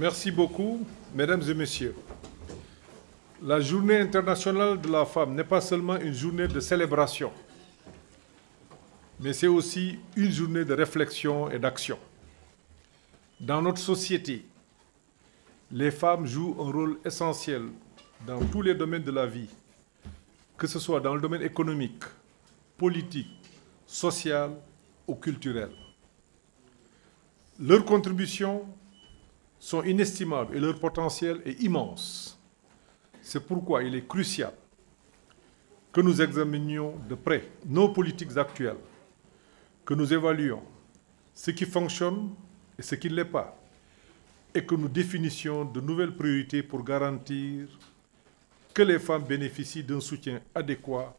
Merci beaucoup, mesdames et messieurs. La Journée internationale de la femme n'est pas seulement une journée de célébration, mais c'est aussi une journée de réflexion et d'action. Dans notre société, les femmes jouent un rôle essentiel dans tous les domaines de la vie, que ce soit dans le domaine économique, politique, social ou culturel. Leurs contributions sont inestimables et leur potentiel est immense. C'est pourquoi il est crucial que nous examinions de près nos politiques actuelles, que nous évaluions ce qui fonctionne et ce qui ne l'est pas, et que nous définissions de nouvelles priorités pour garantir que les femmes bénéficient d'un soutien adéquat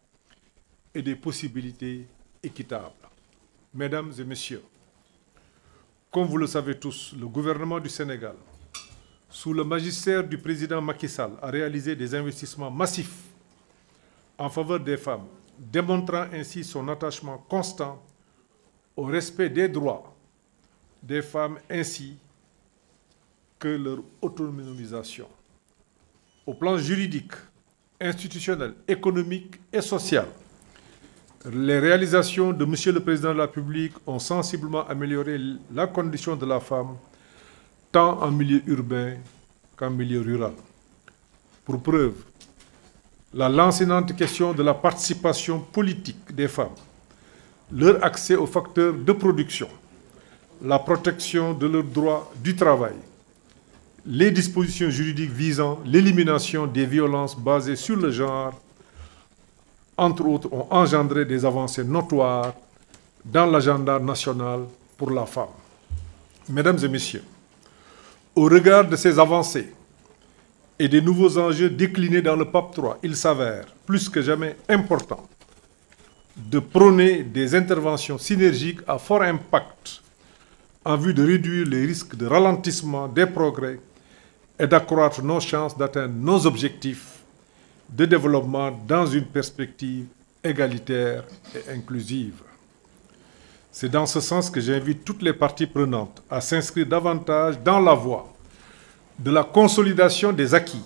et des possibilités équitables. Mesdames et messieurs, comme vous le savez tous, le gouvernement du Sénégal, sous le magistère du président Macky Sall, a réalisé des investissements massifs en faveur des femmes, démontrant ainsi son attachement constant au respect des droits des femmes ainsi que leur autonomisation. Au plan juridique, institutionnel, économique et social, les réalisations de Monsieur le Président de la République ont sensiblement amélioré la condition de la femme, tant en milieu urbain qu'en milieu rural. Pour preuve, la lancinante question de la participation politique des femmes, leur accès aux facteurs de production, la protection de leurs droits du travail, les dispositions juridiques visant l'élimination des violences basées sur le genre, entre autres, ont engendré des avancées notoires dans l'agenda national pour la femme. Mesdames et messieurs, au regard de ces avancées et des nouveaux enjeux déclinés dans le PAP 3, il s'avère plus que jamais important de prôner des interventions synergiques à fort impact en vue de réduire les risques de ralentissement des progrès et d'accroître nos chances d'atteindre nos objectifs de développement dans une perspective égalitaire et inclusive. C'est dans ce sens que j'invite toutes les parties prenantes à s'inscrire davantage dans la voie de la consolidation des acquis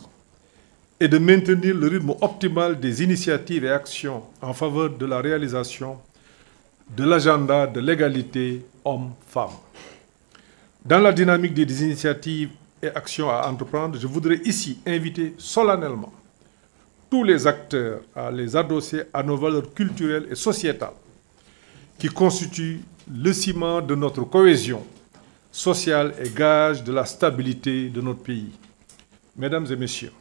et de maintenir le rythme optimal des initiatives et actions en faveur de la réalisation de l'agenda de l'égalité hommes-femmes. Dans la dynamique des initiatives et actions à entreprendre, je voudrais ici inviter solennellement tous les acteurs à les adosser à nos valeurs culturelles et sociétales qui constituent le ciment de notre cohésion sociale et gage de la stabilité de notre pays. Mesdames et messieurs,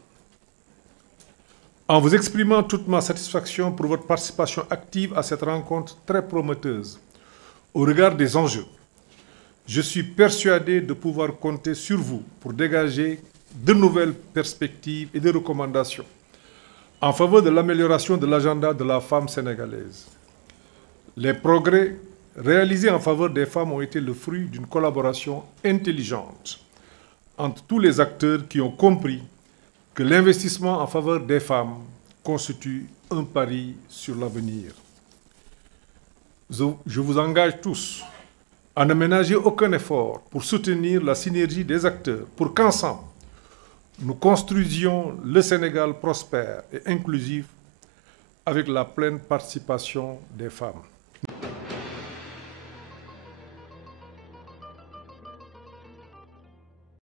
en vous exprimant toute ma satisfaction pour votre participation active à cette rencontre très prometteuse, au regard des enjeux, je suis persuadé de pouvoir compter sur vous pour dégager de nouvelles perspectives et des recommandations en faveur de l'amélioration de l'agenda de la femme sénégalaise. Les progrès réalisés en faveur des femmes ont été le fruit d'une collaboration intelligente entre tous les acteurs qui ont compris que l'investissement en faveur des femmes constitue un pari sur l'avenir. Je vous engage tous à ne ménager aucun effort pour soutenir la synergie des acteurs, pour qu'ensemble, nous construisions le Sénégal prospère et inclusif avec la pleine participation des femmes.